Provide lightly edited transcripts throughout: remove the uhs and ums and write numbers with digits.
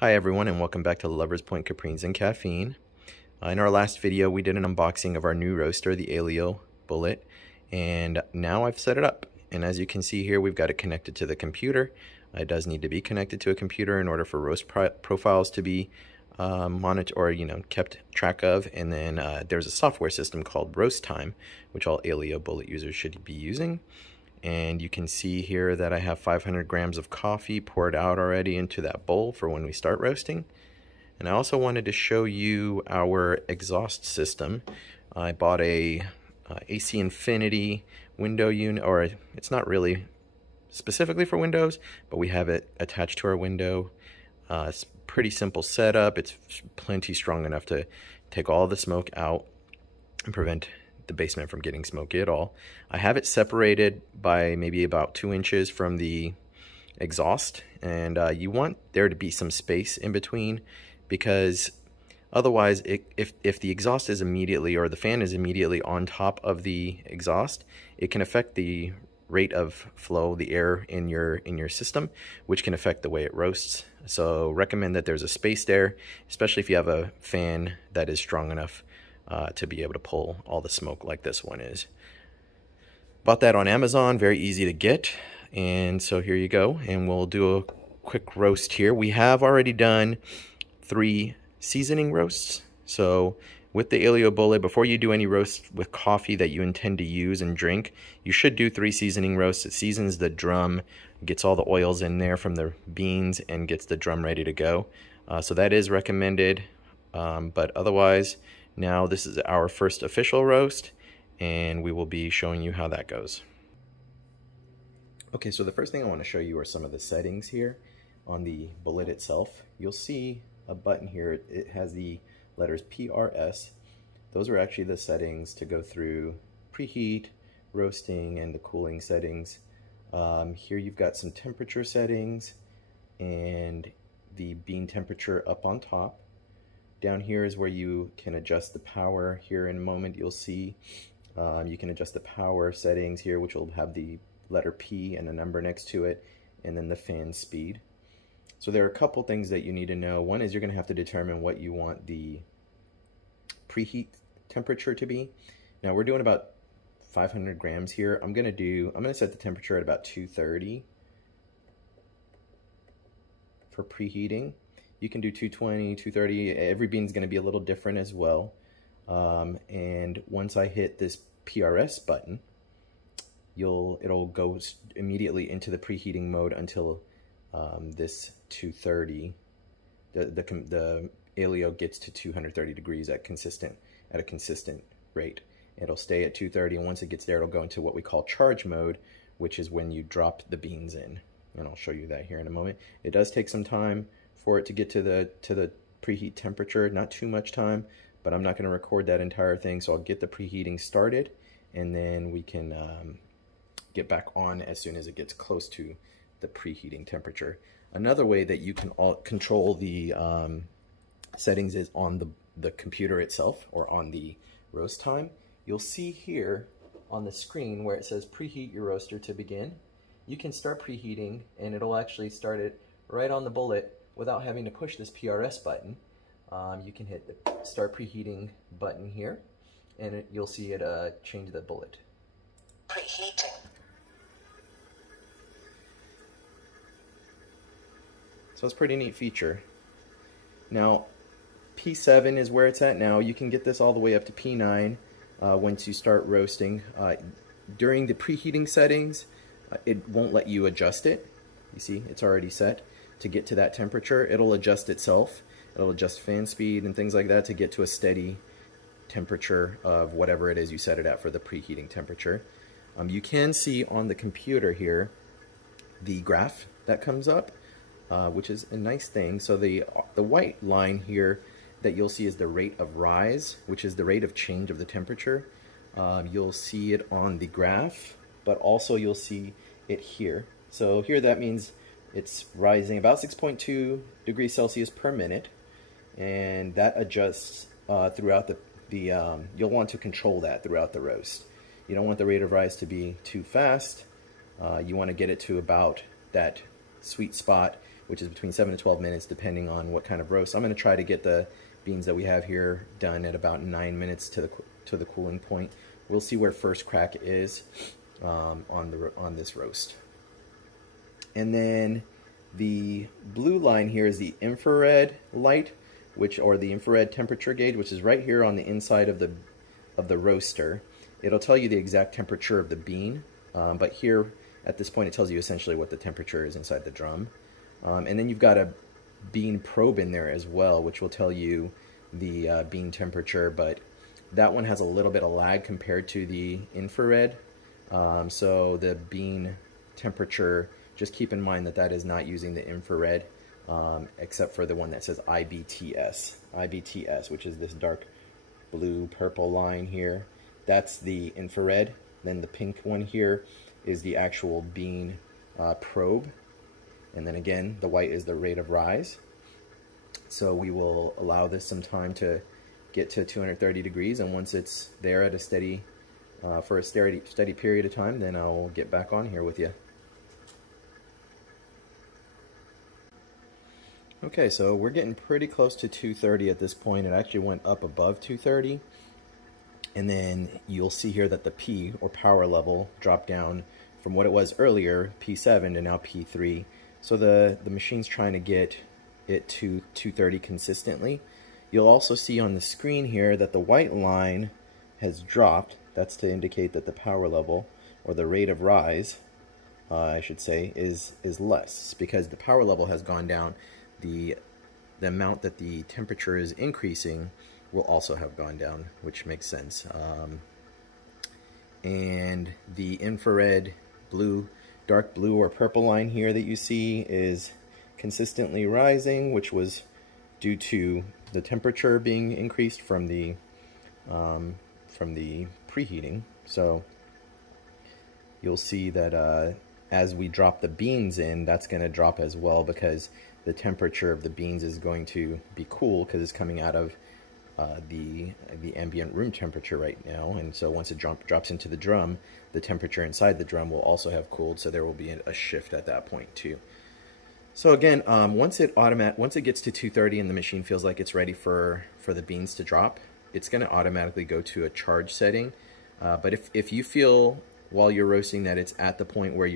Hi everyone, and welcome back to Lover's Point Caprines and Caffeine. In our last video we did an unboxing of our new roaster, the Aillio Bullet, and now I've set it up. And as you can see here, we've got it connected to the computer. It does need to be connected to a computer in order for roast profiles to be monitored or kept track of. And then there's a software system called Roast Time, which all Aillio Bullet users should be using. And you can see here that I have 500 grams of coffee poured out already into that bowl for when we start roasting. And I also wanted to show you our exhaust system. I bought a AC Infinity window unit, or it's not really specifically for windows, but we have it attached to our window. It's pretty simple setup. It's plenty strong enough to take all the smoke out and prevent the basement from getting smoky at all. I have it separated by maybe about 2 inches from the exhaust, and you want there to be some space in between, because otherwise if the exhaust is immediately, or the fan is immediately on top of the exhaust, it can affect the rate of flow, the air in your system, which can affect the way it roasts. So recommend that there's a space there, especially if you have a fan that is strong enough to be able to pull all the smoke like this one is. Bought that on Amazon, very easy to get. And so here you go, and we'll do a quick roast here. We have already done 3 seasoning roasts. So with the Aillio Bullet, before you do any roast with coffee that you intend to use and drink, you should do 3 seasoning roasts. It seasons the drum, gets all the oils in there from the beans, and gets the drum ready to go. So that is recommended, but otherwise, now this is our first official roast, and we will be showing you how that goes. Okay, so the first thing I want to show you are some of the settings here on the Bullet itself. You'll see a button here. It has the letters PRS. Those are actually the settings to go through preheat, roasting, and the cooling settings. Here you've got some temperature settings and the bean temperature up on top. Down here is where you can adjust the power. Here in a moment you'll see you can adjust the power settings here, which will have the letter P and a number next to it, and then the fan speed. So there are a couple things that you need to know. One is you're going to have to determine what you want the preheat temperature to be. Now we're doing about 500 grams here. I'm going to set the temperature at about 230 for preheating. You can do 220, 230. Every bean's going to be a little different as well. And once I hit this PRS button, it'll go immediately into the preheating mode until this 230. The Aillio gets to 230 degrees at a consistent rate. It'll stay at 230, and once it gets there, it'll go into what we call charge mode, which is when you drop the beans in. And I'll show you that here in a moment. It does take some time for it to get to the preheat temperature, not too much time, but I'm not going to record that entire thing, so I'll get the preheating started, and then we can get back on as soon as it gets close to the preheating temperature. Another way that you can control the settings is on the computer itself, or on the roast time. You'll see here on the screen where it says preheat your roaster to begin. You can start preheating, and it'll actually start it right on the Bullet without having to push this PRS button. You can hit the start preheating button here, and you'll see it change the Bullet. Preheating. So it's a pretty neat feature. Now, P7 is where it's at now. You can get this all the way up to P9 once you start roasting. During the preheating settings, it won't let you adjust it. You see, it's already set to get to that temperature. It'll adjust itself. It'll adjust fan speed and things like that to get to a steady temperature of whatever it is you set it at for the preheating temperature. You can see on the computer here the graph that comes up, which is a nice thing. So the white line here that you'll see is the rate of rise, which is the rate of change of the temperature. You'll see it on the graph, but also you'll see it here. So here that means it's rising about 6.2 degrees Celsius per minute, and that adjusts throughout you'll want to control that throughout the roast. You don't want the rate of rise to be too fast. You want to get it to about that sweet spot which is between 7 to 12 minutes depending on what kind of roast. I'm going to try to get the beans that we have here done at about 9 minutes to the cooling point. We'll see where first crack is on this roast. And then the blue line here is the infrared light, or the infrared temperature gauge, which is right here on the inside of the roaster. It'll tell you the exact temperature of the bean, but here at this point it tells you essentially what the temperature is inside the drum. And then you've got a bean probe in there as well, which will tell you the bean temperature, but that one has a little bit of lag compared to the infrared. So the bean temperature, just keep in mind that that is not using the infrared, except for the one that says IBTS, which is this dark blue purple line here. That's the infrared. Then the pink one here is the actual bean probe. And then again, the white is the rate of rise. So we will allow this some time to get to 230 degrees, and once it's there at a steady, for a steady period of time, then I'll get back on here with you. Okay, so we're getting pretty close to 230 at this point. It actually went up above 230. And then you'll see here that the P, or power level, dropped down from what it was earlier, P7, to now P3. So the machine's trying to get it to 230 consistently. You'll also see on the screen here that the white line has dropped. That's to indicate that the power level, or the rate of rise, I should say, is less, because the power level has gone down. The amount that the temperature is increasing will also have gone down, which makes sense. And the infrared blue, dark blue or purple line here that you see is consistently rising, which was due to the temperature being increased from the preheating. So you'll see that as we drop the beans in, that's going to drop as well, because the temperature of the beans is going to be cool because it's coming out of the ambient room temperature right now. And so once it drops into the drum, the temperature inside the drum will also have cooled, so there will be a shift at that point too. So again, once it gets to 230 and the machine feels like it's ready for the beans to drop, it's going to automatically go to a charge setting. But if you feel while you're roasting that it's at the point where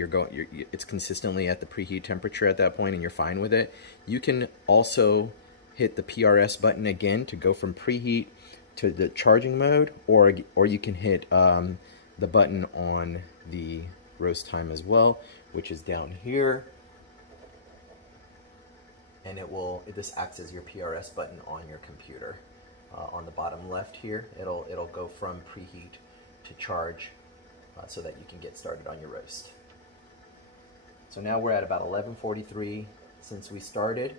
it's consistently at the preheat temperature at that point and you're fine with it, you can also hit the PRS button again to go from preheat to the charging mode, or you can hit the button on the roast time as well, which is down here, and this acts as your PRS button on your computer. On the bottom left here, it'll go from preheat to charge, so that you can get started on your roast. So now we're at about 11:43 since we started.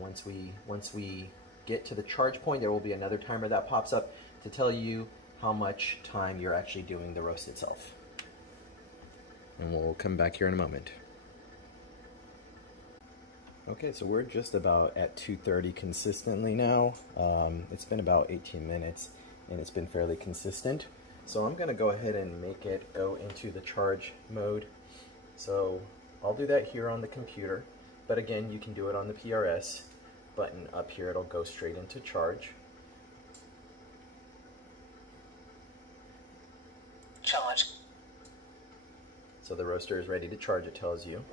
Once we get to the charge point, there will be another timer that pops up to tell you how much time you're actually doing the roast itself. And we'll come back here in a moment. Okay, so we're just about at 230 consistently now. It's been about 18 minutes and it's been fairly consistent. So I'm going to go ahead and make it go into the charge mode. So I'll do that here on the computer, but again, you can do it on the PRS button up here. It'll go straight into charge. Charge. So the roaster is ready to charge, it tells you.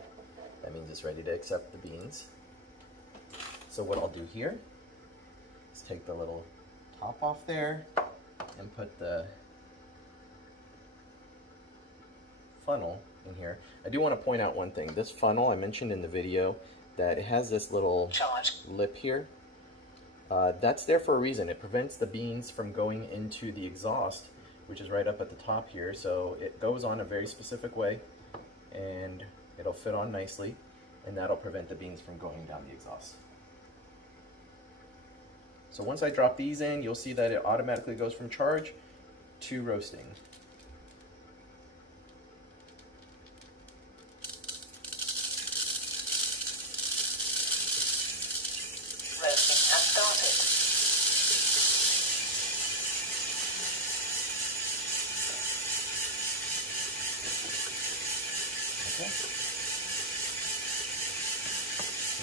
That means it's ready to accept the beans. So what I'll do here is take the little top off there and put the funnel in here. I do want to point out one thing. This funnel, I mentioned in the video that it has this little lip here. That's there for a reason. It prevents the beans from going into the exhaust, which is right up at the top here. So it goes on a very specific way and it'll fit on nicely, and that'll prevent the beans from going down the exhaust. So once I drop these in, you'll see that it automatically goes from charge to roasting.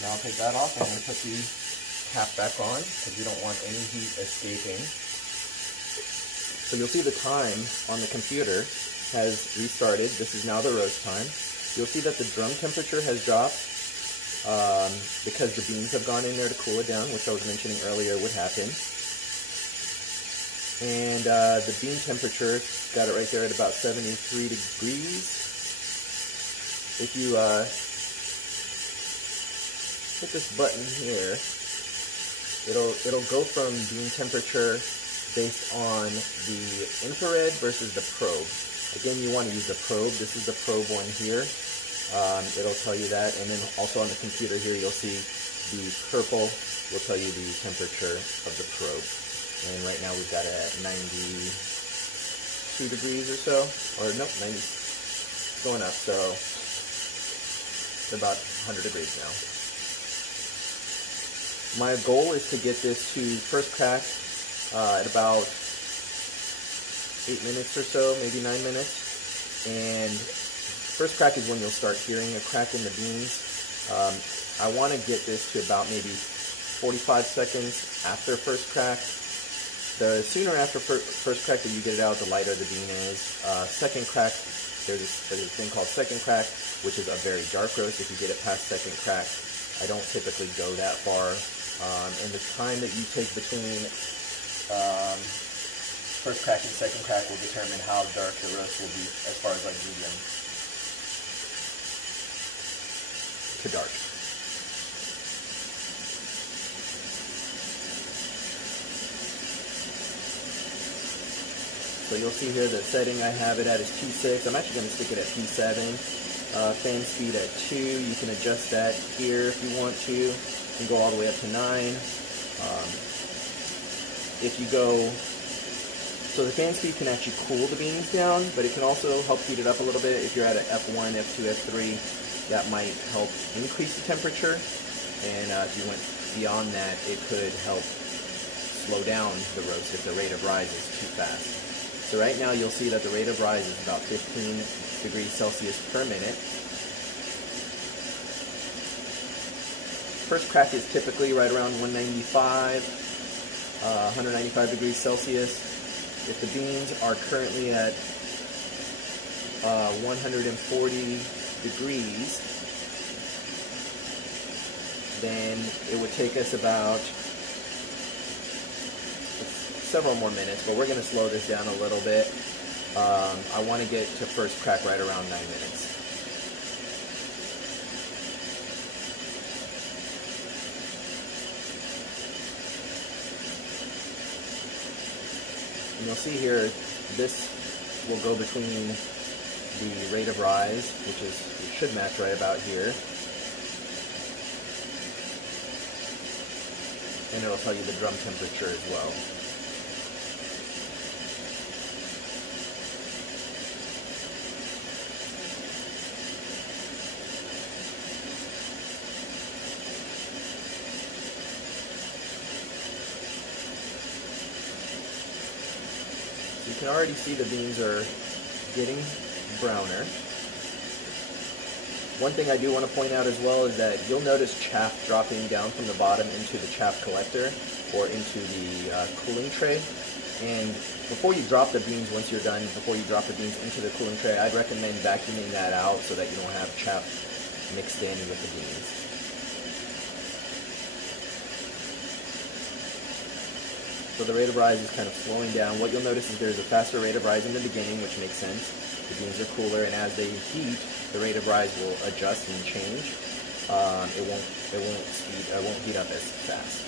Now I'll take that off and I'm going to put the cap back on because we don't want any heat escaping. So you'll see the time on the computer has restarted. This is now the roast time. You'll see that the drum temperature has dropped because the beans have gone in there to cool it down, which I was mentioning earlier would happen. And the bean temperature, got it right there at about 73 degrees. If you hit this button here, it'll go from bean temperature based on the infrared versus the probe. Again, you want to use the probe. This is the probe one here. It'll tell you that, and then also on the computer here you'll see the purple will tell you the temperature of the probe. And right now we've got it at 92 degrees or so, or no, 90, it's going up, so it's about 100 degrees now. My goal is to get this to first crack at about 8 minutes or so, maybe 9 minutes. And first crack is when you'll start hearing a crack in the beans. I want to get this to about maybe 45 seconds after first crack. The sooner after first crack that you get it out, the lighter the bean is. Second crack, there's a thing called second crack, which is a very dark roast. If you get it past second crack, I don't typically go that far. And the time that you take between first crack and second crack will determine how dark the roast will be as far as like medium to dark. So you'll see here the setting I have it at is P6. I'm actually going to stick it at P7. Fan speed at 2. You can adjust that here if you want to. You can go all the way up to 9. If you go, so the fan speed can actually cool the beans down, but it can also help heat it up a little bit. If you're at an F1, F2, F3, that might help increase the temperature. And if you went beyond that, it could help slow down the roast if the rate of rise is too fast. So right now you'll see that the rate of rise is about 15 degrees Celsius per minute. First crack is typically right around 195 degrees Celsius. If the beans are currently at 140 degrees, then it would take us about several more minutes, but we're going to slow this down a little bit. I want to get to first crack right around 9 minutes. And you'll see here, this will go between the rate of rise, which is, it should match right about here, and it'll tell you the drum temperature as well. You can already see the beans are getting browner. One thing I do want to point out as well is that you'll notice chaff dropping down from the bottom into the chaff collector or into the cooling tray. And before you drop the beans, once you're done, before you drop the beans into the cooling tray, I'd recommend vacuuming that out so that you don't have chaff mixed in with the beans. So the rate of rise is kind of slowing down. What you'll notice is there's a faster rate of rise in the beginning, which makes sense. The beans are cooler, and as they heat, the rate of rise will adjust and change. It won't heat up as fast.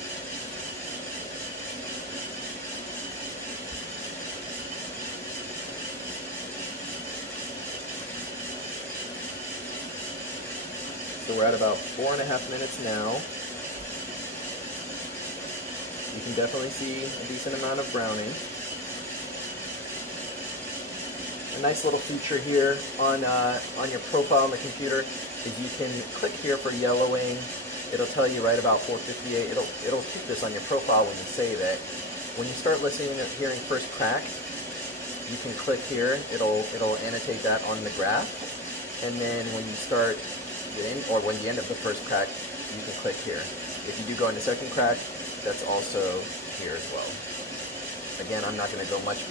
So we're at about 4.5 minutes now. You can definitely see a decent amount of browning. A nice little feature here on your profile on the computer is you can click here for yellowing. It'll tell you right about 458. It'll keep this on your profile when you save it. When you start listening or hearing first crack, you can click here. It'll annotate that on the graph. And then when you start when you end up the first crack, you can click here. If you do go into second crack, that's also here as well. Again, I'm not going to go much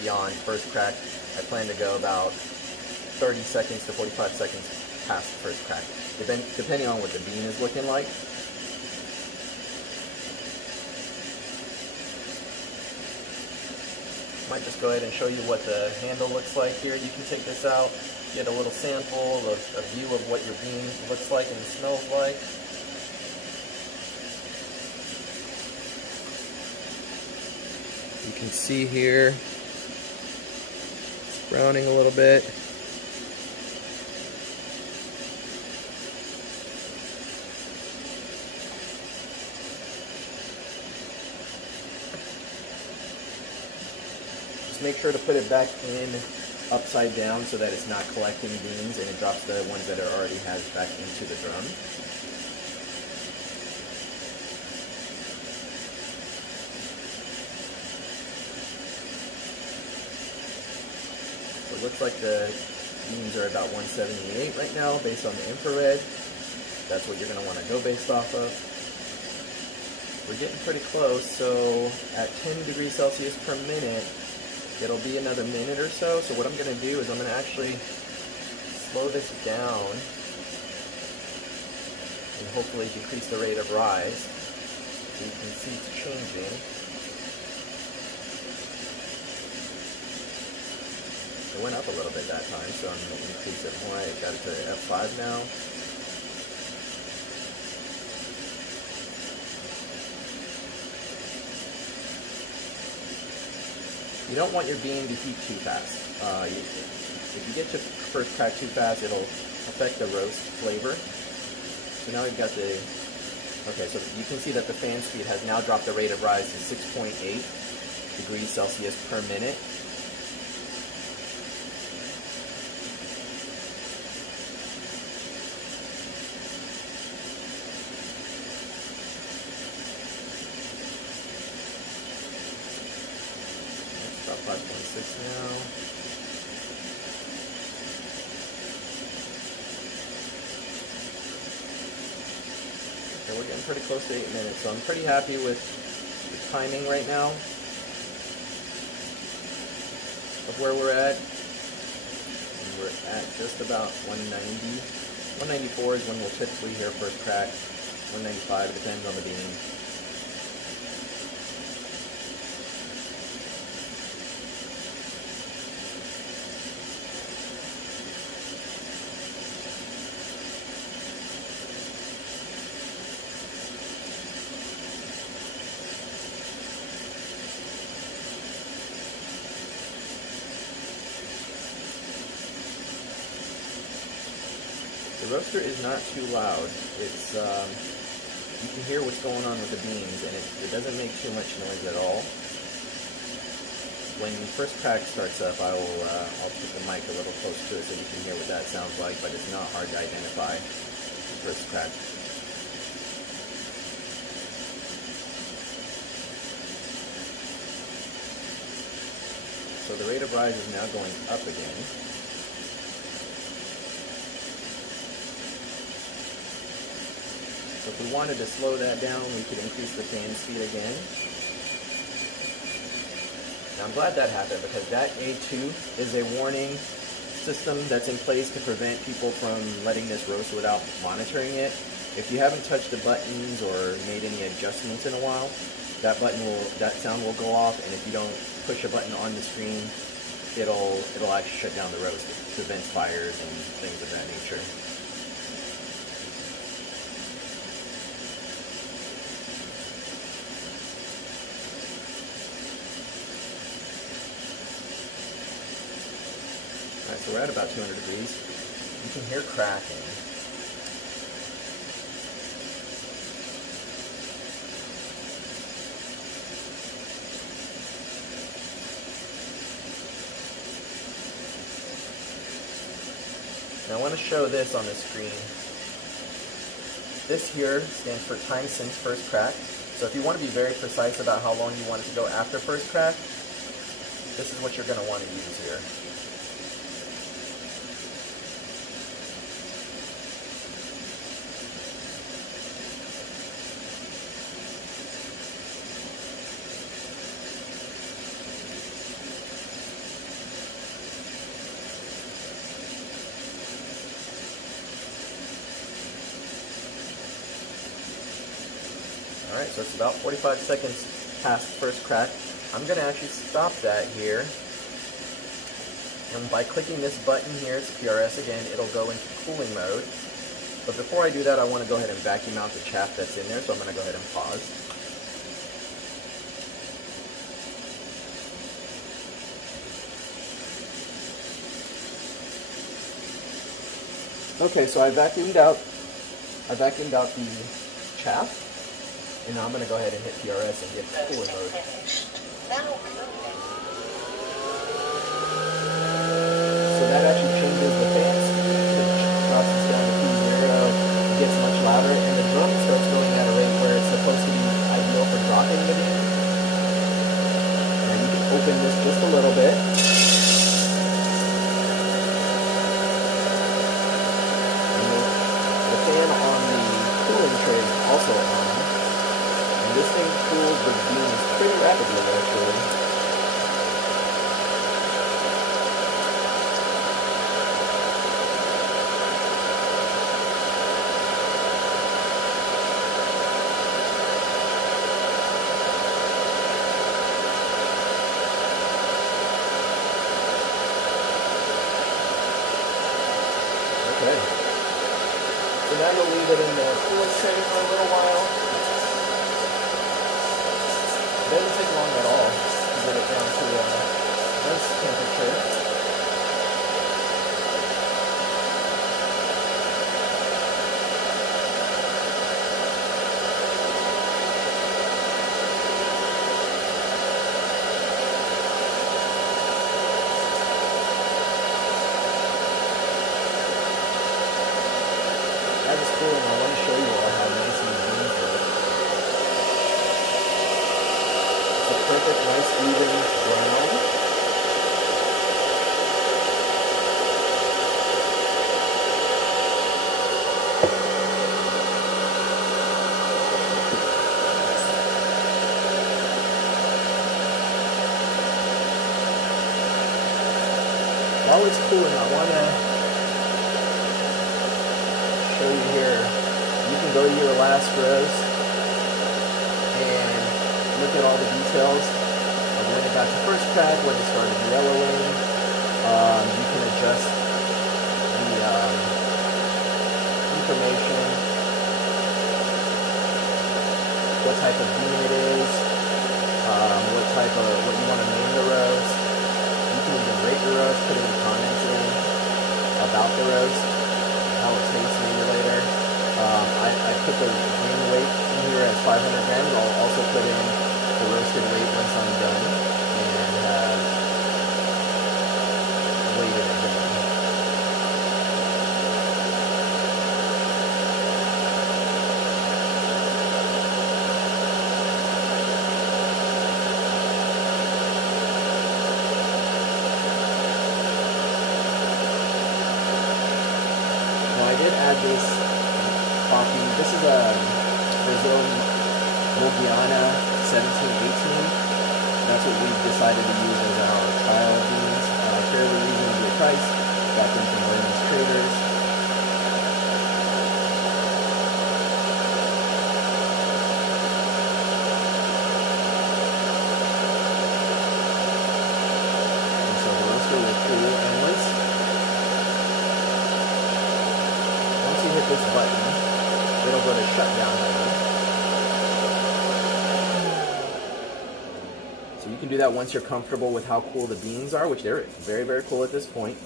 beyond first crack. I plan to go about 30 seconds to 45 seconds past the first crack, depending on what the bean is looking like. Might just go ahead and show you what the handle looks like here. You can take this out, get a little sample, a view of what your bean looks like and smells like. You can see here, it's browning a little bit. Make sure to put it back in upside down so that it's not collecting beans and it drops the ones that it already has back into the drum. So it looks like the beans are about 178 right now based on the infrared. That's what you're going to want to go based off of. We're getting pretty close, so at 10 degrees Celsius per minute, it'll be another minute or so. So what I'm going to do is I'm going to actually slow this down and hopefully decrease the rate of rise so you can see it's changing. It went up a little bit that time, so I'm going to increase it more. I got it to F5 now. You don't want your bean to heat too fast. If you get to first crack too fast, it'll affect the roast flavor. So now we've got the, okay, so you can see that the fan speed has now dropped the rate of rise to 6.8 degrees Celsius per minute. About 5.6 now. Okay, we're getting pretty close to 8 minutes, so I'm pretty happy with the timing right now of where we're at. And we're at just about 190. 194 is when we'll typically hear first crack. 195, it depends on the bean. The roaster is not too loud. It's you can hear what's going on with the beans, and it doesn't make too much noise at all. When first crack starts up, I'll put the mic a little close to it so you can hear what that sounds like, but it's not hard to identify the first crack. So the rate of rise is now going up again. So if we wanted to slow that down, we could increase the fan speed again. Now I'm glad that happened, because that A2 is a warning system that's in place to prevent people from letting this roast without monitoring it. If you haven't touched the buttons or made any adjustments in a while, that sound will go off, and if you don't push a button on the screen, it'll actually shut down the roast. It prevents fires and things of that nature. Alright, so we're at about 200 degrees. You can hear cracking. Now I want to show this on the screen. This here stands for time since first crack. So if you want to be very precise about how long you want it to go after first crack, this is what you're going to want to use here. All right, so it's about 45 seconds past first crack. I'm gonna actually stop that here. And by clicking this button here, it's PRS again, it'll go into cooling mode. But before I do that, I want to go ahead and vacuum out the chaff that's in there, so I'm going to go ahead and pause. Okay, so I vacuumed out the chaff, and now I'm going to go ahead and hit PRS and get to cooling mode. So that actually changes the fan speed, which drops us down to P0, it gets much louder, and the drum starts going at a rate where it's supposed to be ideal for dropping the bean. And you can open this just a little bit. The fan on the cooling tray is also on. And this thing cools the beans pretty rapidly, actually. Okay. So now you'll leave it in the cooling tray for a little while. It doesn't take long at all to get it down to a nice temperature. As it's cooling, I want to show you all how nice these beans look. It's a perfect, nice, even brown. While it's cooling, I want to show you here. You can go to your last roast and look at all the details of when it got to first crack, when it started yellowing. You can adjust the information, what type of bean it is, what you want to name the roast. You can even rate the roast, put any comments in about the roast, how it tastes maybe later. I put the grain weight in here as 500 grams. I'll also put in the roasted weight once I'm done and have weighted it down. I did add this coffee. This is a Brazil Mogiana 1718. That's what we've decided to use as our trial beans. Fairly reasonably priced. Got them from Williams Traders. And so the roaster will cool, and once you hit this button, it'll go to shutdown mode. So you can do that once you're comfortable with how cool the beans are, which they're very, very cool at this point.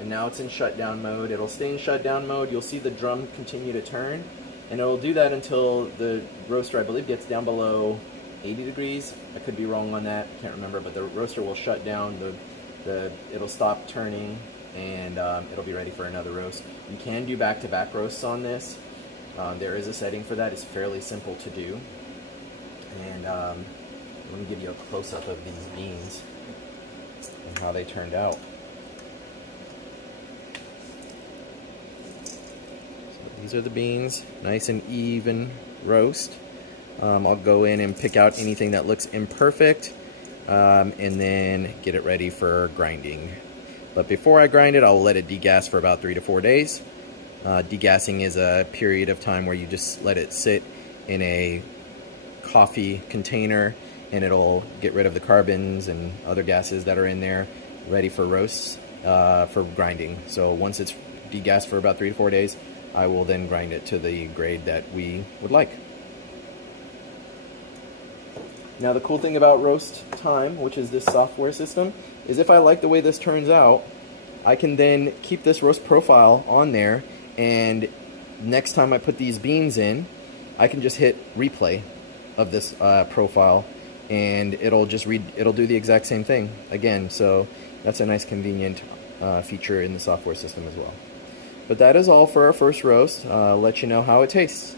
And now it's in shutdown mode. It'll stay in shutdown mode. You'll see the drum continue to turn, and it'll do that until the roaster, I believe, gets down below 80 degrees. I could be wrong on that, I can't remember, but the roaster will shut down, it'll stop turning, and it'll be ready for another roast. You can do back-to-back roasts on this. There is a setting for that. It's fairly simple to do. And let me give you a close-up of these beans and how they turned out. So these are the beans, nice and even roast. I'll go in and pick out anything that looks imperfect and then get it ready for grinding. But before I grind it, I'll let it degas for about 3 to 4 days. Degassing is a period of time where you just let it sit in a coffee container, and it'll get rid of the carbons and other gases that are in there, ready for roasts for grinding. So once it's degassed for about 3 to 4 days, I will then grind it to the grade that we would like. Now the cool thing about Roast Time, which is this software system, is if I like the way this turns out, I can then keep this roast profile on there, and next time I put these beans in, I can just hit replay of this profile, and it'll do the exact same thing again. So that's a nice convenient feature in the software system as well. But that is all for our first roast. I'll let you know how it tastes.